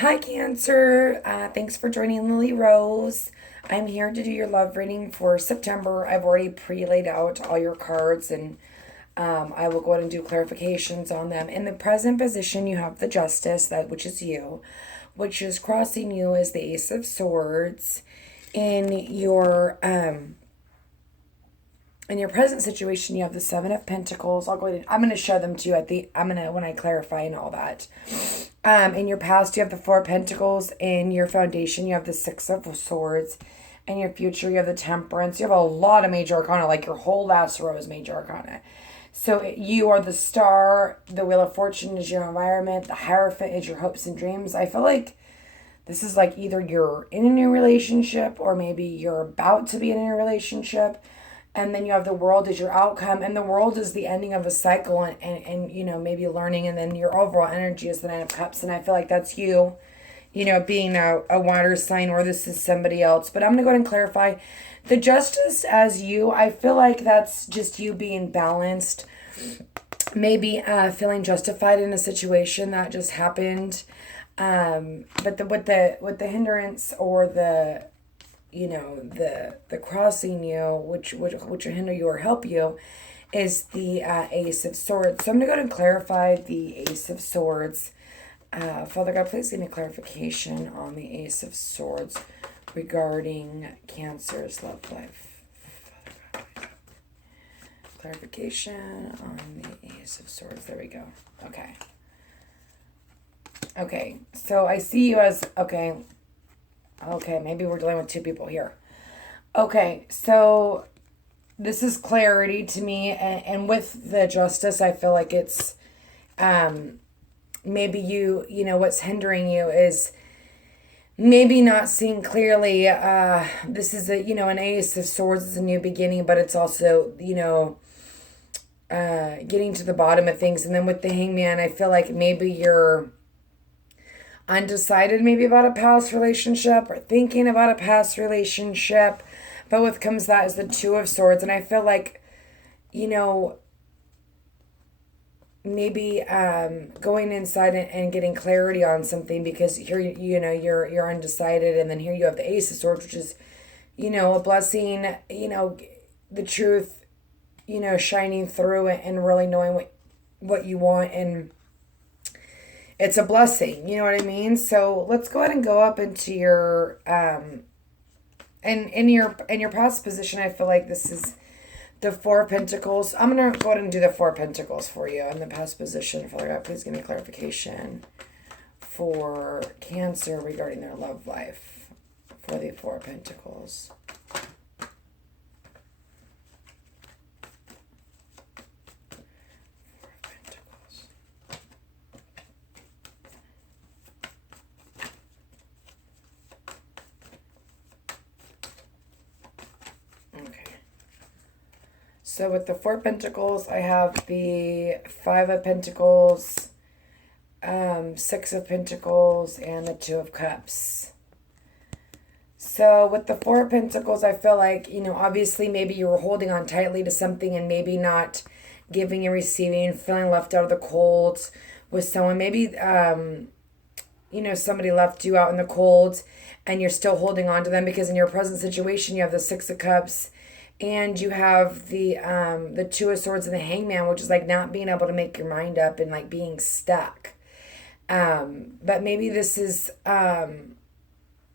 Hi, Cancer. Thanks for joining Lily Rose. I'm here to do your love reading for September. I've already pre-laid out all your cards and I will go ahead and do clarifications on them. In the present position, you have the Justice, that which is you, which is crossing you as the Ace of Swords. In your present situation, you have the Seven of Pentacles. I'll go ahead and I'm going to show them to you when I clarify and all that. In your past, you have the Four of Pentacles. In your foundation, you have the Six of Swords. In your future, you have the Temperance. You have a lot of major arcana, like your whole last row is major arcana. So you are the Star. The Wheel of Fortune is your environment. The Hierophant is your hopes and dreams. I feel like this is like either you're in a new relationship or maybe you're about to be in a new relationship. And then you have the World as your outcome, and the World is the ending of a cycle and maybe learning, and then your overall energy is the Nine of Cups, and I feel like that's you, being a water sign, or this is somebody else. But I'm going to go ahead and clarify. The Justice as you, I feel like that's just you being balanced, maybe feeling justified in a situation that just happened. But with the hindrance or the crossing you, which will hinder you or help you, is the Ace of Swords. So I'm going to go ahead and clarify the Ace of Swords. Father God, please give me clarification on the Ace of Swords regarding Cancer's love life. Father God, clarification on the Ace of Swords. There we go. Okay. Okay, so I see you as, okay, maybe we're dealing with two people here. Okay, so this is clarity to me, and with the Justice, I feel like it's maybe what's hindering you is maybe not seeing clearly. This is an Ace of Swords is a new beginning, but it's also getting to the bottom of things. And then with the Hangman, I feel like maybe you're undecided maybe about a past relationship or thinking about a past relationship, but what comes that is the Two of Swords. And I feel like maybe going inside and getting clarity on something, because here you're undecided, and then here you have the Ace of Swords, which is a blessing, the truth, shining through it and really knowing what you want, and it's a blessing, you know what I mean? So let's go ahead and go up into your and in your past position. I feel like this is the Four of Pentacles. I'm gonna go ahead and do the Four of Pentacles for you in the past position. Father God, please give me clarification for Cancer regarding their love life for the Four of Pentacles. So with the Four of Pentacles, I have the Five of Pentacles, Six of Pentacles, and the Two of Cups. So with the Four of Pentacles, I feel like, obviously maybe you were holding on tightly to something and maybe not giving and receiving, feeling left out of the cold with someone. Maybe, somebody left you out in the cold and you're still holding on to them, because in your present situation, you have the Six of Cups, and you have the Two of Swords and the Hangman, which is like not being able to make your mind up and like being stuck. But maybe this is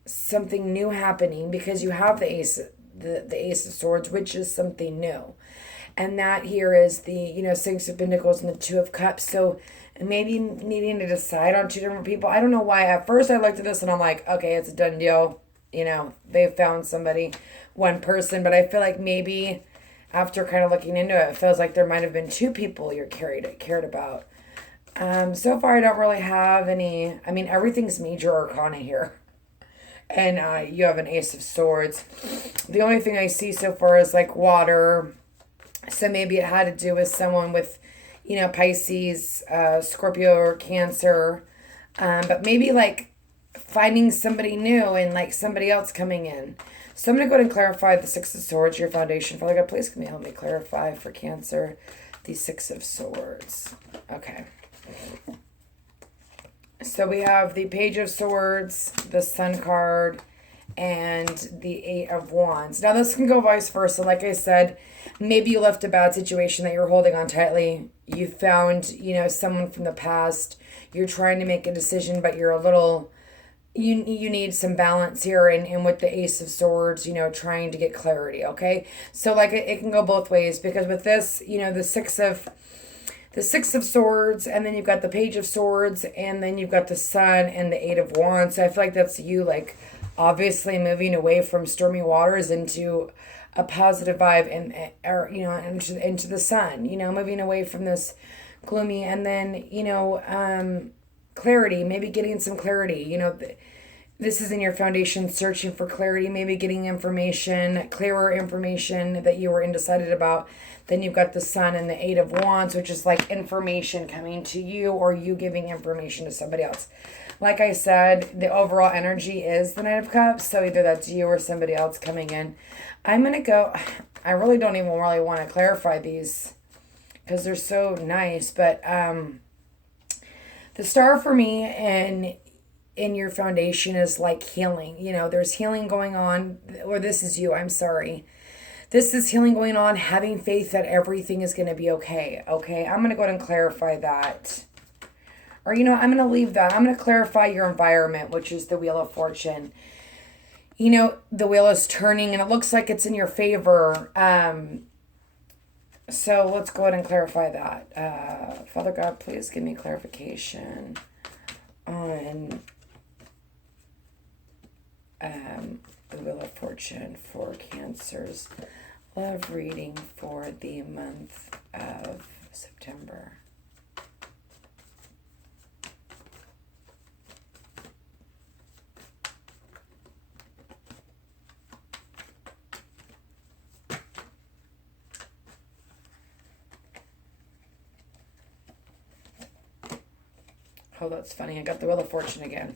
something new happening, because you have the Ace of Swords, which is something new. And that here is the, Six of Pentacles and the Two of Cups. So maybe needing to decide on two different people. I don't know why. At first I looked at this and I'm like, okay, it's a done deal. They've found somebody, one person, but I feel like maybe after kind of looking into it, it feels like there might have been two people you're cared about. So far I don't really have any. I mean, everything's major arcana here, and you have an Ace of Swords. The only thing I see so far is like water, so maybe it had to do with someone with, Pisces, Scorpio, or Cancer, but maybe like finding somebody new and like somebody else coming in. So I'm going to go ahead and clarify the Six of Swords, your foundation. Father God, please can you help me clarify for Cancer the Six of Swords. Okay. So we have the Page of Swords, the Sun card, and the Eight of Wands. Now this can go vice versa. Like I said, maybe you left a bad situation that you're holding on tightly. You found, someone from the past. You're trying to make a decision, but you're a little, you need some balance here. And with the Ace of Swords, trying to get clarity, okay? So like it can go both ways, because with this, the Six of Swords, and then you've got the Page of Swords, and then you've got the Sun and the Eight of Wands. So I feel like that's you, like, obviously moving away from stormy waters into a positive vibe, into the sun, moving away from this gloomy, and then, clarity, maybe getting some clarity, this is in your foundation, searching for clarity, maybe getting information, clearer information that you were undecided about. Then you've got the Sun and the Eight of Wands, which is like information coming to you, or you giving information to somebody else. Like I said, the overall energy is the Knight of Cups, so either that's you or somebody else coming in. I'm going to go, I really don't even really want to clarify these because they're so nice, but the Star for me in your foundation is like healing. There's healing going on, or this is you, I'm sorry. This is healing going on, having faith that everything is going to be okay. Okay, I'm going to go ahead and clarify that. Or, I'm going to leave that. I'm going to clarify your environment, which is the Wheel of Fortune. The wheel is turning, and it looks like it's in your favor. So let's go ahead and clarify that. Father God, please give me clarification on the Wheel of Fortune for Cancer's love reading for the month of September. Oh, that's funny. I got the Wheel of Fortune again.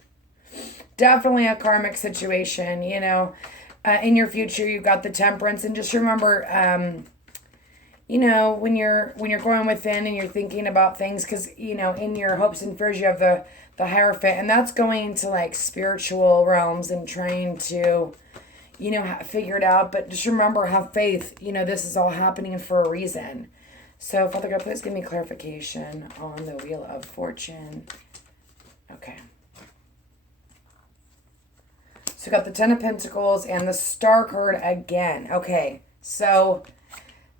Definitely a karmic situation, in your future, you've got the Temperance. And just remember, when you're going within and you're thinking about things, because, in your hopes and fears, you have the Hierophant. And that's going to, like, spiritual realms and trying to, figure it out. But just remember, have faith. This is all happening for a reason. So, Father God, please give me clarification on the Wheel of Fortune. Okay. So we got the Ten of Pentacles and the Star card again. Okay. So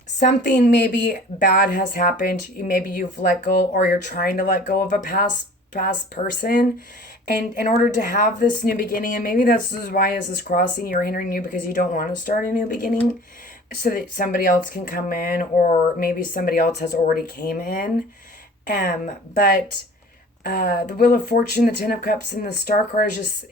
something maybe bad has happened. Maybe you've let go, or you're trying to let go of a past person. And in order to have this new beginning, and maybe this is why this is crossing, you're hindering you because you don't want to start a new beginning so that somebody else can come in, or maybe somebody else has already came in. But the Wheel of Fortune, the Ten of Cups, and the Star card is just,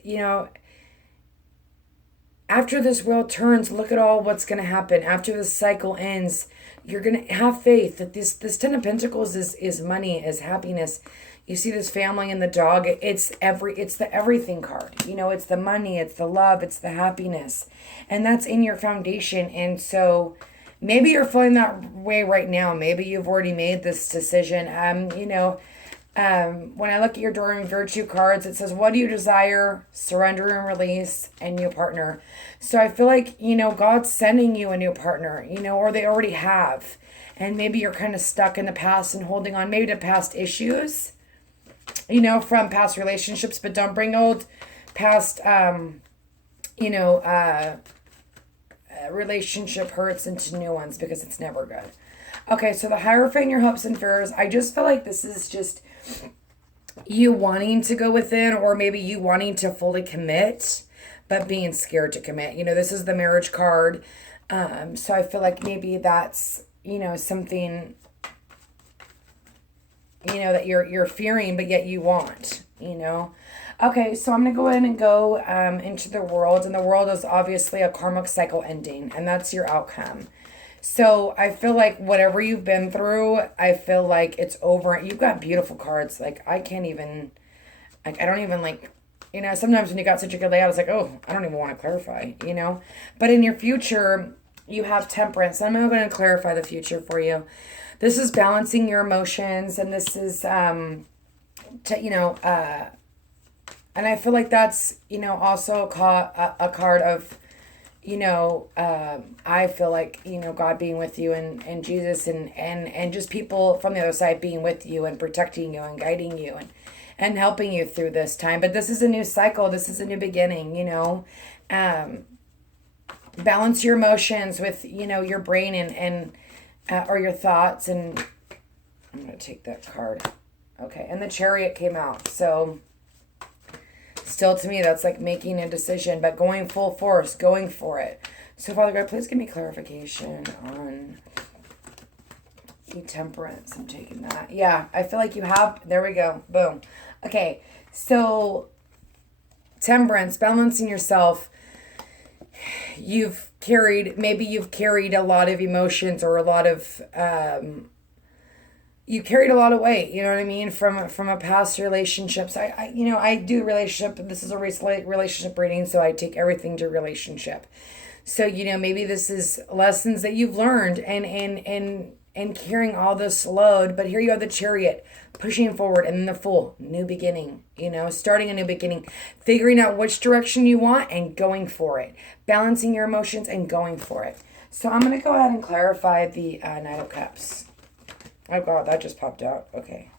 after this wheel turns, look at all what's going to happen. After this cycle ends, you're going to have faith that this Ten of Pentacles is money, is happiness. You see this family and the dog. It's the everything card. It's the money, it's the love, it's the happiness. And that's in your foundation. And so maybe you're feeling that way right now. Maybe you've already made this decision. When I look at your Doreen Virtue cards, it says, what do you desire? Surrender and release, and new partner. So I feel like, God's sending you a new partner, or they already have. And maybe you're kind of stuck in the past and holding on maybe to past issues, from past relationships, but don't bring old past, relationship hurts into new ones, because it's never good. Okay, so the Hierophant, your hopes and fears. I just feel like this is just you wanting to go within, or maybe you wanting to fully commit, but being scared to commit. This is the Marriage card. So I feel like maybe that's, something, that you're fearing, but yet you want, Okay, so I'm going to go ahead and go into the world. And the world is obviously a karmic cycle ending, and that's your outcome. So I feel like whatever you've been through, I feel like it's over. You've got beautiful cards. Like, I don't even sometimes when you got such a good layout, I was like, oh, I don't even want to clarify, But in your future, you have Temperance. I'm going to clarify the future for you. This is balancing your emotions, and this is, And I feel like that's, also a card of, I feel like, God being with you and Jesus and just people from the other side being with you and protecting you and guiding you and helping you through this time. But this is a new cycle. This is a new beginning, balance your emotions with, your brain and or your thoughts. And I'm going to take that card. Okay. And the Chariot came out. So still, to me, that's like making a decision, but going full force, going for it. So, Father God, please give me clarification on temperance. I'm taking that. Yeah, I feel like you have. There we go. Boom. Okay, so temperance, balancing yourself. Maybe you've carried a lot of emotions or a lot of you carried a lot of weight, you know what I mean, from a past relationships. I do relationship. This is a relationship reading, so I take everything to relationship. So, maybe this is lessons that you've learned and carrying all this load, but here you have the Chariot pushing forward and then the Fool, new beginning, starting a new beginning, figuring out which direction you want and going for it, balancing your emotions and going for it. So I'm going to go ahead and clarify the Knight of Cups. Oh God, that just popped out. Okay.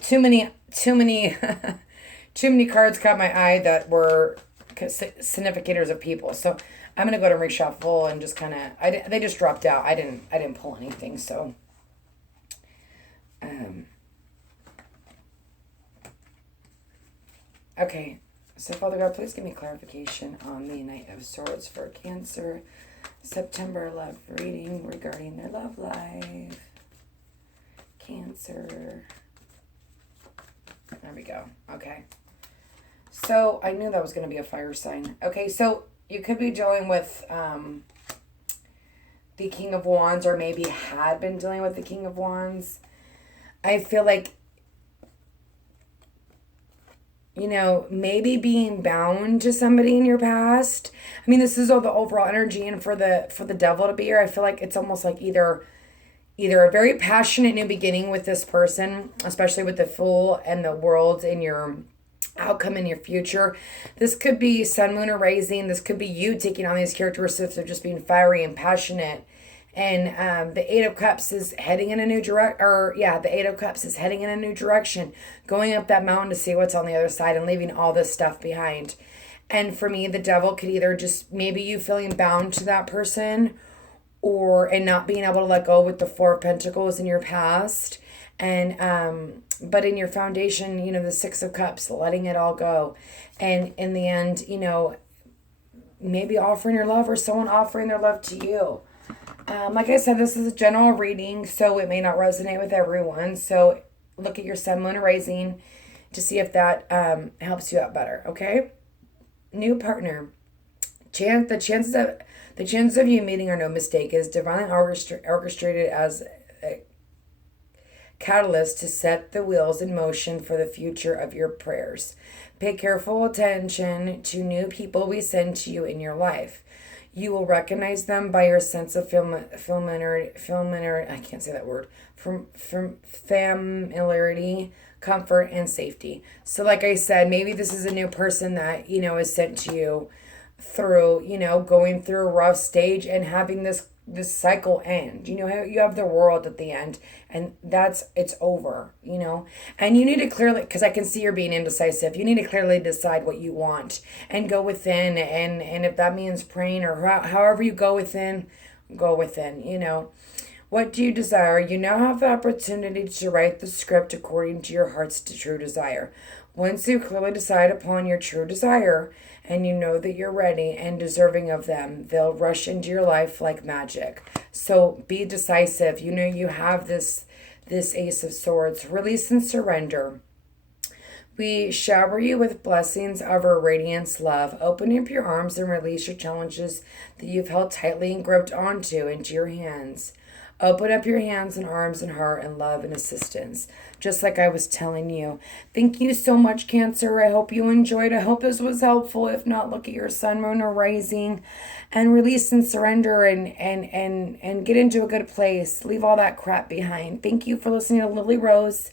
Too many, too many cards caught my eye that were significators of people. So I'm gonna go to reshuffle and just kind of. They just dropped out. I didn't pull anything. So. Okay. So Father God, please give me clarification on the Knight of Swords for Cancer. September love reading regarding their love life. Cancer. There we go. Okay. So I knew that was going to be a fire sign. Okay, so you could be dealing with the King of Wands, or maybe had been dealing with the King of Wands. I feel like, maybe being bound to somebody in your past. I mean, this is all the overall energy, and for the Devil to be here, I feel like it's almost like either a very passionate new beginning with this person, especially with the Fool and the World in your outcome in your future. This could be Sun, Moon, or Rising. This could be you taking on these characteristics of just being fiery and passionate. And the Eight of Cups is heading in a new the Eight of Cups is heading in a new direction, going up that mountain to see what's on the other side and leaving all this stuff behind. And for me, the Devil could either just maybe you feeling bound to that person, and not being able to let go with the Four of Pentacles in your past. And but in your foundation, the Six of Cups, letting it all go. And in the end, maybe offering your love or someone offering their love to you. Like I said, this is a general reading, so it may not resonate with everyone. So look at your Sun, Moon, or Rising to see if that helps you out better, okay? New partner. The chances of you meeting are no mistake. It is divinely orchestrated as a catalyst to set the wheels in motion for the future of your prayers. Pay careful attention to new people we send to you in your life. You will recognize them by your sense of familiarity. I can't say that word. From familiarity, comfort, and safety. So like I said, maybe this is a new person that, is sent to you through, going through a rough stage and having this cycle end. You have the World at the end, and it's over, and you need to clearly, because I can see you're being indecisive, you need to clearly decide what you want and go within, and if that means praying or however you go within. What do you desire? You now have the opportunity to write the script according to your heart's true desire. Once you clearly decide upon your true desire, and you know that you're ready and deserving of them, they'll rush into your life like magic. So be decisive. You have this Ace of Swords. Release and surrender. We shower you with blessings of our radiance love. Open up your arms and release your challenges that you've held tightly and gripped onto into your hands. Open up your hands and arms and heart and love and assistance, just like I was telling you. Thank you so much, Cancer. I hope you enjoyed. I hope this was helpful. If not, look at your Sun, Moon, or Rising and release and surrender and get into a good place. Leave all that crap behind. Thank you for listening to Lily Rose.